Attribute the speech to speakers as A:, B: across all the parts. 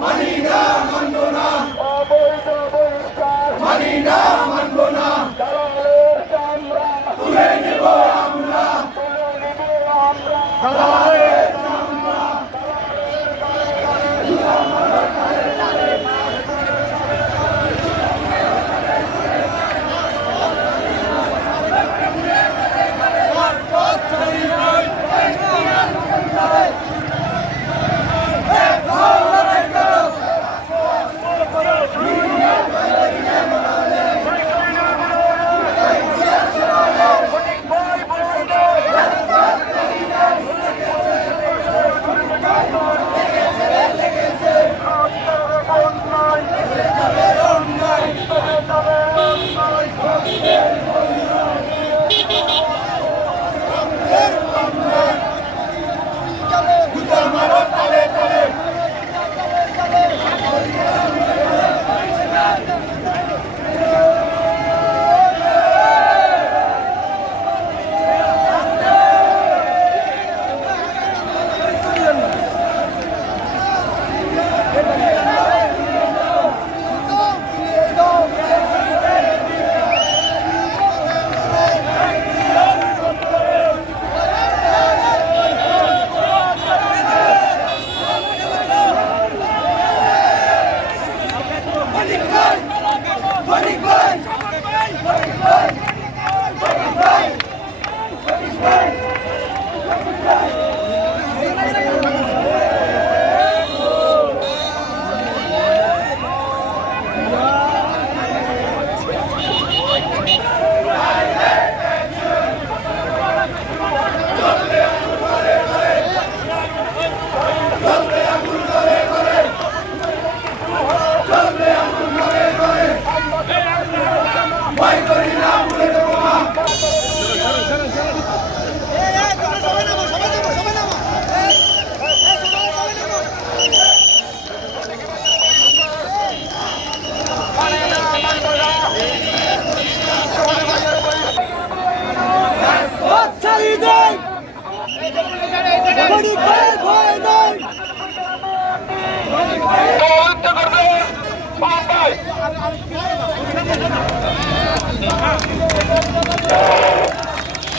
A: মানি না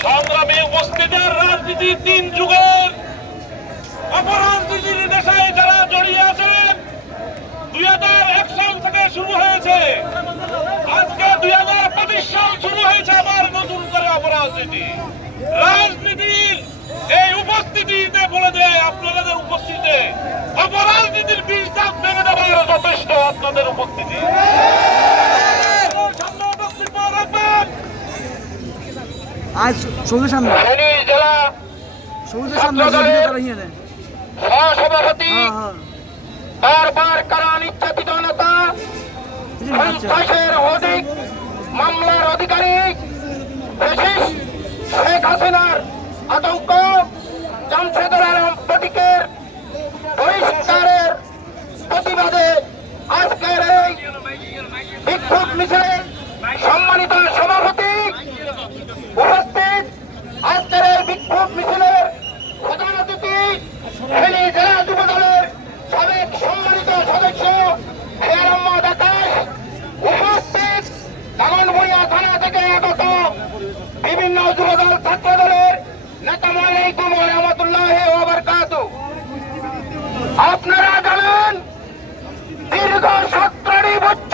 B: সংগ্রামী উপস্থিতির রাজনীতি তিন যুগের অপরাজনীতির নেশায় যারা জড়িয়ে আছেন দুই হাজার এক সাল থেকে শুরু হয়েছে। আজকে দুই হাজার পঁচিশ সাল শুরু হয়েছে আবার নতুন করে অপরাজনীতি। রাজনীতির এই উপস্থিতিতে বলে দেয় আপনাদের উপস্থিতিতে। অপরাজনীতির বীজ দাঁত ভেঙে দেওয়ার যথেষ্ট আপনাদের উপস্থিতি।
C: আজ সামনে।
B: জেলা
C: সামনে হিয়ে
B: সভাপতি
C: হ্যাঁ
B: বারবার কারা নির্যাতিত নেতা
C: কিছু না,
B: পঞ্চাশের অধিক মামলার অধিকারী শেখ হাসিনার আতঙ্ক জামশেদুল আলম প্রতীকের বহিষ্কারের প্রতিবাদে আজকের এই বিক্ষোভ মিছিলে সম্মানিত সভাপতি উপস্থিত। আজকের এই বিক্ষোভ মিছিলের প্রধান অতিথি ফেনী জেলা যুব সাবেক সম্মানিত সদস্য হেয়ার আকাশ। উপস্থিত দাগনভূঞা থানা থেকে আগত বিভিন্ন যুবদল ছাত্র দলের নেতা আলাইকুম রহমতুল্লাহ আপনারা জানেন দীর্ঘ সতেরোটি বছর